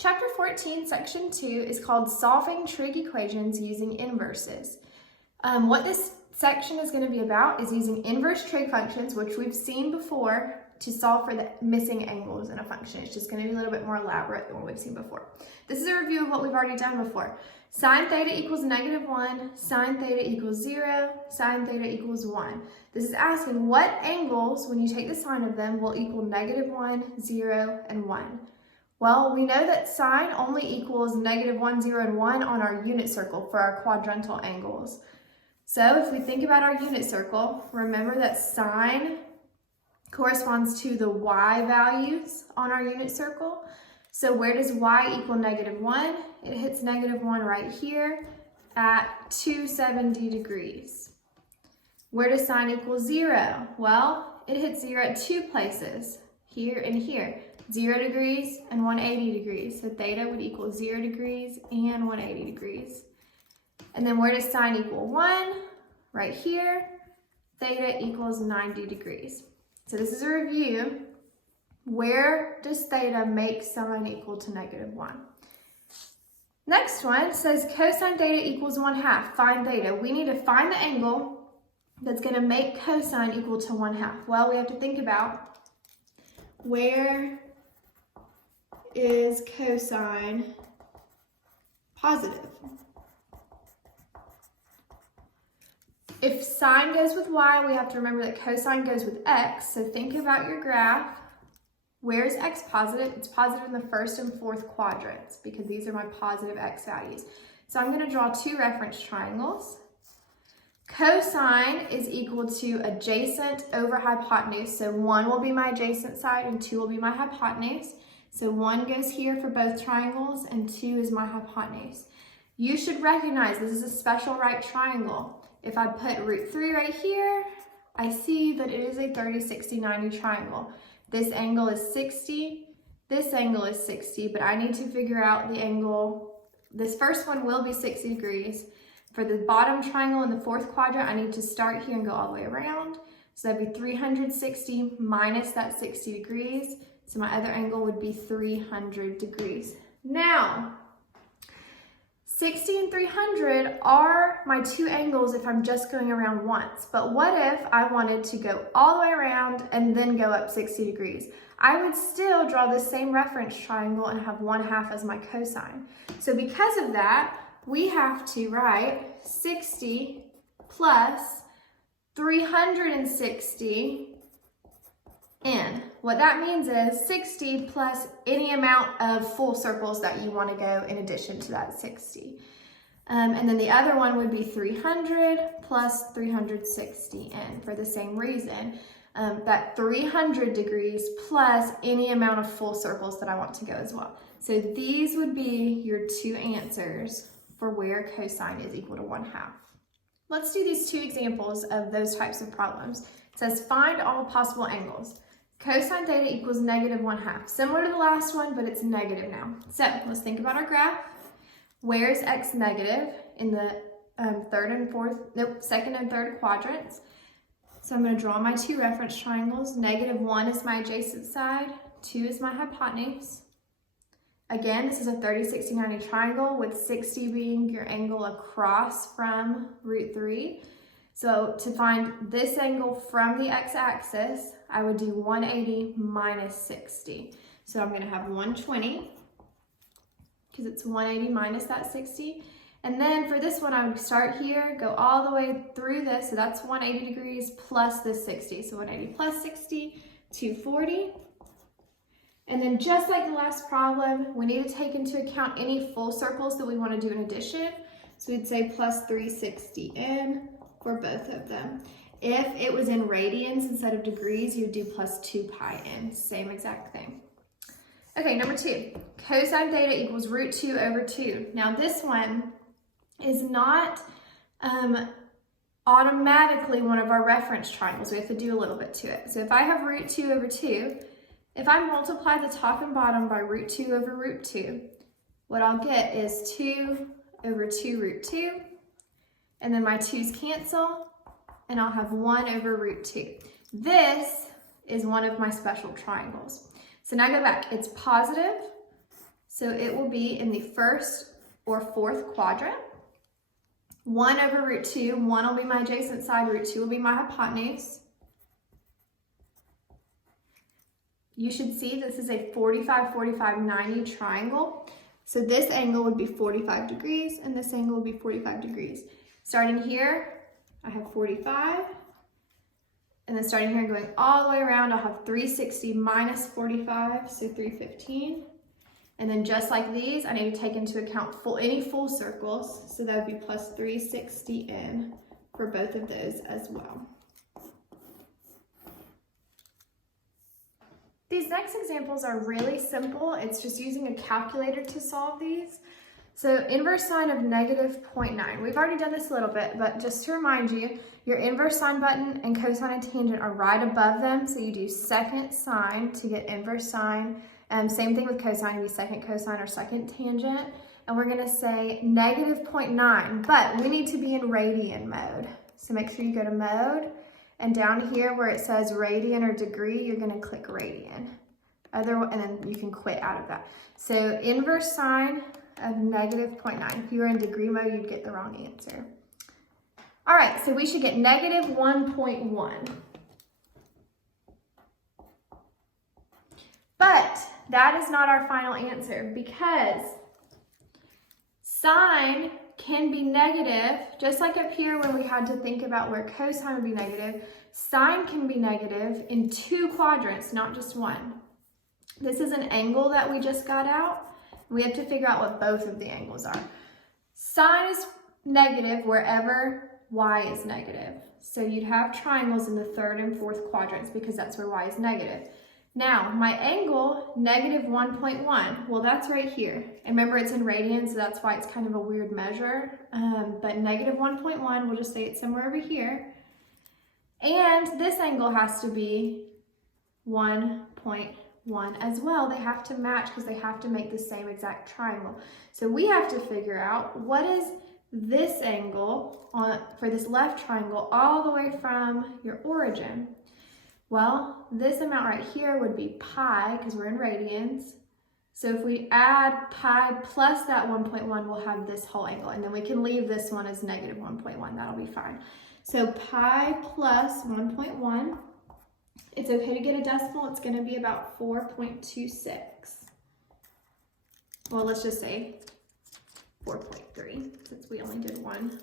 Chapter 14, Section 2 is called Solving Trig Equations Using Inverses. What this section is going to be about is using inverse trig functions, which we've seen before, to solve for the missing angles in a function. It's just going to be a little bit more elaborate than what we've seen before. This is a review of what we've already done before. Sine theta equals -1, sine theta equals 0, sine theta equals 1. This is asking what angles, when you take the sine of them, will equal -1, 0, and 1. Well, we know that sine only equals -1, 0, and 1 on our unit circle for our quadrantal angles. So if we think about our unit circle, remember that sine corresponds to the y values on our unit circle. So where does y equal -1? It hits -1 right here at 270 degrees. Where does sine equal 0? Well, it hits 0 at two places, here and here. 0 degrees and 180 degrees. So theta would equal 0 degrees and 180 degrees. And then where does sine equal 1? Right here. Theta equals 90 degrees. So this is a review. Where does theta make sine equal to -1? Next one says cosine theta equals 1/2. Find theta. We need to find the angle that's going to make cosine equal to 1/2. Well, we have to think about where is cosine positive. If sine goes with y, we have to remember that cosine goes with x. So think about your graph. Where is x positive? It's positive in the first and fourth quadrants because these are my positive x values. So I'm going to draw two reference triangles. Cosine is equal to adjacent over hypotenuse. So 1 will be my adjacent side and 2 will be my hypotenuse. So 1 goes here for both triangles and 2 is my hypotenuse. You should recognize this is a special right triangle. If I put √3 right here, I see that it is a 30, 60, 90 triangle. This angle is 60, this angle is 60, but I need to figure out the angle. This first one will be 60 degrees. For the bottom triangle in the fourth quadrant, I need to start here and go all the way around. So that'd be 360 minus that 60 degrees. So my other angle would be 300 degrees. Now, 60 and 300 are my two angles if I'm just going around once. But what if I wanted to go all the way around and then go up 60 degrees? I would still draw the same reference triangle and have 1/2 as my cosine. So because of that, we have to write 60 plus 360 in. What that means is 60 plus any amount of full circles that you want to go in addition to that 60. And then the other one would be 300 plus 360 in for the same reason. That 300 degrees plus any amount of full circles that I want to go as well. So these would be your two answers for where cosine is equal to 1/2. Let's do these two examples of those types of problems. It says find all possible angles. Cosine theta equals -1/2. Similar to the last one, but it's negative now. So let's think about our graph. Where is x negative? In the second and third quadrants. So I'm going to draw my two reference triangles. -1 is my adjacent side. 2 is my hypotenuse. Again, this is a 30, 60, 90 triangle with 60 being your angle across from √3. So to find this angle from the x-axis, I would do 180 minus 60. So I'm going to have 120 because it's 180 minus that 60. And then for this one, I would start here, go all the way through this. So that's 180 degrees plus this 60. So 180 plus 60, 240. And then just like the last problem, we need to take into account any full circles that we want to do in addition. So we'd say plus 360 in for both of them. If it was in radians instead of degrees, you'd do plus 2 pi in, same exact thing. Okay, number 2, cosine theta equals √2 over 2. Now this one is not automatically one of our reference triangles. We have to do a little bit to it. So if I have √2 over 2, if I multiply the top and bottom by √2 over √2, what I'll get is 2 over 2 √2, and then my 2's cancel, and I'll have 1 over √2. This is one of my special triangles. So now go back, it's positive, So it will be in the first or fourth quadrant. 1 over root 2, 1 will be my adjacent side, root 2 will be my hypotenuse. You should see this is a 45, 45, 90 triangle. So this angle would be 45 degrees and this angle would be 45 degrees. Starting here, I have 45. And then starting here and going all the way around, I'll have 360 minus 45, so 315. And then just like these, I need to take into account any full circles. So that would be plus 360 for both of those as well. These next examples are really simple. It's just using a calculator to solve these. So inverse sine of negative 0.9. We've already done this a little bit, but just to remind you, your inverse sine button and cosine and tangent are right above them. So you do second sine to get inverse sine. Same thing with cosine, you do second cosine or second tangent. And we're gonna say negative 0.9, but we need to be in radian mode. So make sure you go to mode. And down here where it says radian or degree, you're gonna click radian. And then you can quit out of that. So inverse sine of negative 0.9. If you were in degree mode, you'd get the wrong answer. All right, so we should get negative 1.1. But that is not our final answer because sine can be negative, just like up here when we had to think about where cosine would be negative, sine can be negative in 2 quadrants, not just 1. This is an angle that we just got out. We have to figure out what both of the angles are. Sine is negative wherever y is negative. So you'd have triangles in the 3rd and 4th quadrants because that's where y is negative. Now, my angle, negative 1.1, well, that's right here. And remember, it's in radians, so that's why it's kind of a weird measure. But negative 1.1, we'll just say it's somewhere over here. And this angle has to be 1.1 as well. They have to match because they have to make the same exact triangle. So we have to figure out what is this angle for this left triangle all the way from your origin. Well, this amount right here would be pi because we're in radians. So if we add pi plus that 1.1, we'll have this whole angle. And then we can leave this one as negative 1.1. That'll be fine. So pi plus 1.1. It's okay to get a decimal. It's going to be about 4.26. Well, let's just say 4.3 since we only did one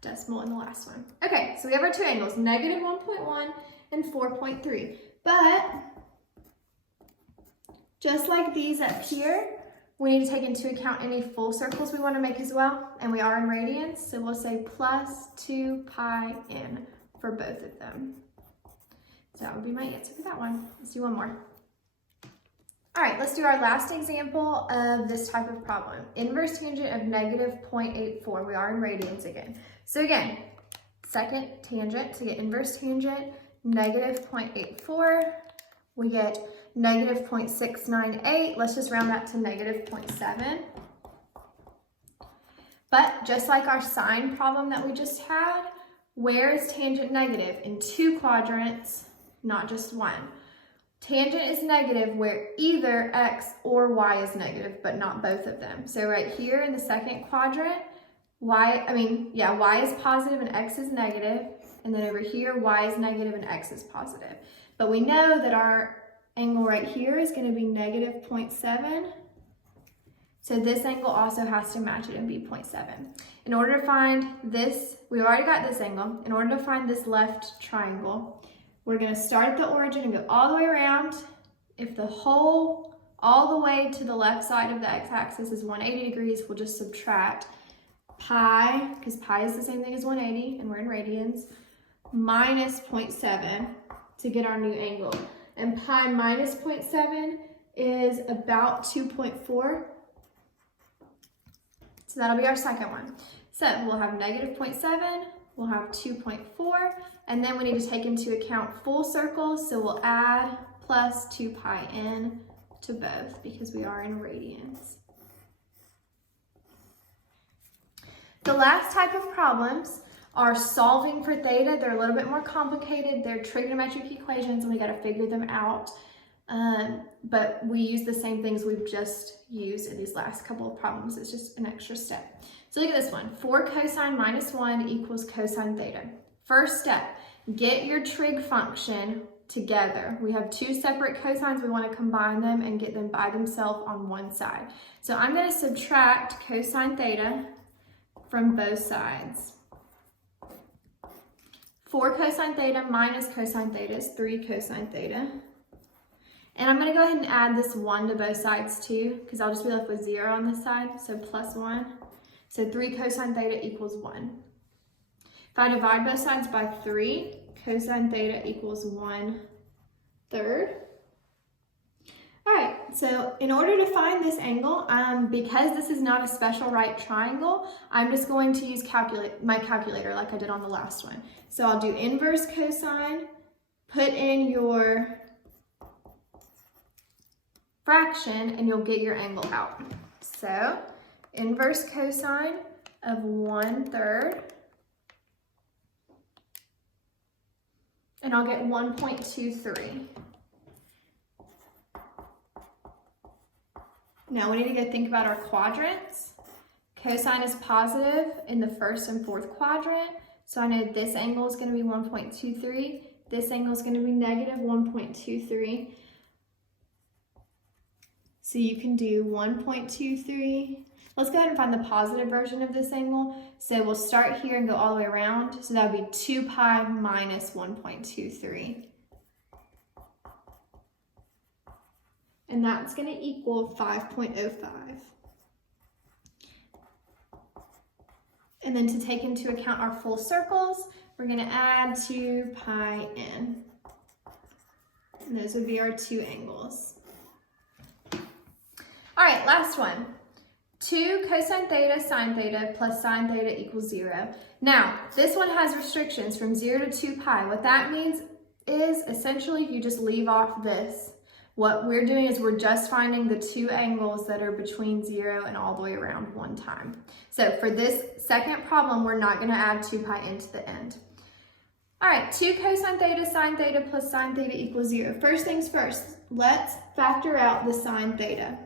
decimal in the last one. Okay, so we have our 2 angles, negative 1.1 and 4.3. But just like these up here, we need to take into account any full circles we want to make as well. And we are in radians, so we'll say plus 2 pi n for both of them. So that would be my answer for that one. Let's do one more. All right, let's do our last example of this type of problem. Inverse tangent of negative 0.84. We are in radians again. So again, second tangent to get inverse tangent, negative 0.84. We get negative 0.698. Let's just round that to negative 0.7. But just like our sine problem that we just had, where is tangent negative? In 2 quadrants, not just 1. Tangent is negative where either x or y is negative, but not both of them. So right here in the second quadrant, y is positive and x is negative. And then over here, y is negative and x is positive. But we know that our angle right here is going to be negative 0.7. So this angle also has to match it and be 0.7. In order to find this, we've already got this angle. In order to find this left triangle, we're going to start at the origin and go all the way around. If the whole, all the way to the left side of the x-axis is 180 degrees, we'll just subtract pi, because pi is the same thing as 180, and we're in radians, minus 0.7 to get our new angle. And pi minus 0.7 is about 2.4. So that'll be our second one. So we'll have negative 0.7, we'll have 2.4, and then we need to take into account full circles, so we'll add plus 2 pi n to both because we are in radians. The last type of problems are solving for theta. They're a little bit more complicated. They're trigonometric equations and we got to figure them out. but we use the same things we've just used in these last couple of problems. It's just an extra step. So look at this one. 4 cosine minus 1 equals cosine theta. First step, get your trig function together. We have two separate cosines. We want to combine them and get them by themselves on one side. So I'm going to subtract cosine theta from both sides. 4 cosine theta minus cosine theta is 3 cosine theta. And I'm going to go ahead and add this 1 to both sides too, because I'll just be left with 0 on this side, so plus 1. So 3 cosine theta equals 1. If I divide both sides by 3, cosine theta equals 1/3. All right, so in order to find this angle, because this is not a special right triangle, I'm just going to use my calculator like I did on the last one. So I'll do inverse cosine, put in your fraction, and you'll get your angle out. So inverse cosine of 1/3, and I'll get 1.23. Now we need to go think about our quadrants. Cosine is positive in the first and fourth quadrant, so I know this angle is going to be 1.23. This angle is going to be negative 1.23. So you can do 1.23. Let's go ahead and find the positive version of this angle. So we'll start here and go all the way around. So that would be 2 pi minus 1.23. And that's going to equal 5.05. And then to take into account our full circles, we're going to add 2 pi n. And those would be our two angles. All right, last one. 2 cosine theta sine theta plus sine theta equals 0. Now, this one has restrictions from 0 to 2 pi. What that means is essentially if you just leave off this, what we're doing is we're just finding the two angles that are between 0 and all the way around one time. So for this second problem, we're not going to add 2 pi into the end. All right, 2 cosine theta sine theta plus sine theta equals 0. First things first, let's factor out the sine theta.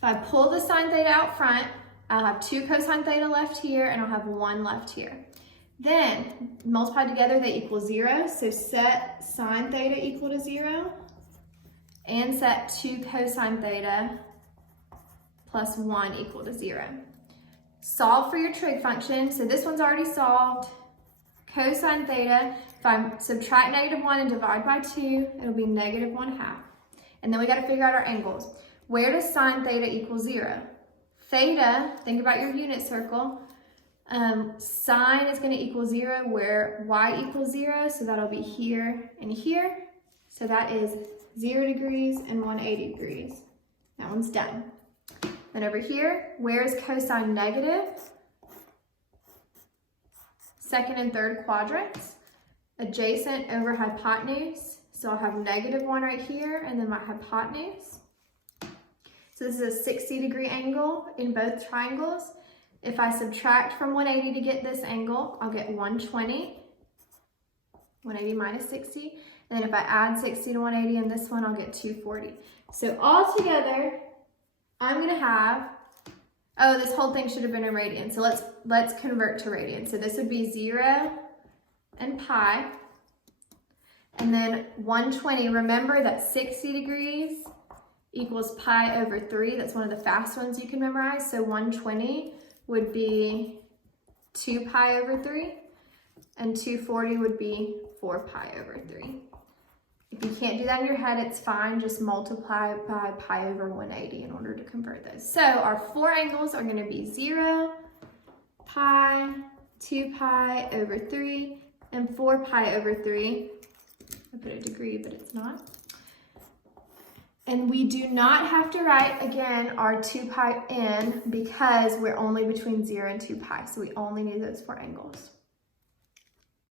If I pull the sine theta out front, I'll have 2 cosine theta left here, and I'll have 1 left here. Then, multiply together, they equal 0, so set sine theta equal to 0, and set 2 cosine theta plus 1 equal to 0. Solve for your trig function, so this one's already solved. Cosine theta, if I subtract negative 1 and divide by 2, it'll be negative 1/2. And then we gotta figure out our angles. Where does sine theta equal 0? Theta, think about your unit circle. Sine is going to equal 0 where y equals 0, so that'll be here and here. So that is 0 degrees and 180 degrees. That one's done. Then over here, where is cosine negative? Second and third quadrants. Adjacent over hypotenuse. So I'll have negative 1 right here, and then my hypotenuse. So this is a 60-degree angle in both triangles. If I subtract from 180 to get this angle, I'll get 120. 180 minus 60. And then if I add 60 to 180 in this one, I'll get 240. So all together, I'm going to have, oh, this whole thing should have been in radians. So let's convert to radians. So this would be 0 and pi. And then 120, remember that 60 degrees equals pi over 3. That's one of the fast ones you can memorize. So 120 would be 2 pi over 3, and 240 would be 4 pi over 3. If you can't do that in your head, it's fine. Just multiply by pi over 180 in order to convert those. So our four angles are going to be 0, pi, 2 pi over 3, and 4 pi over 3. I put a degree, but it's not. And we do not have to write, again, our 2 pi n because we're only between 0 and 2 pi. So we only need those four angles.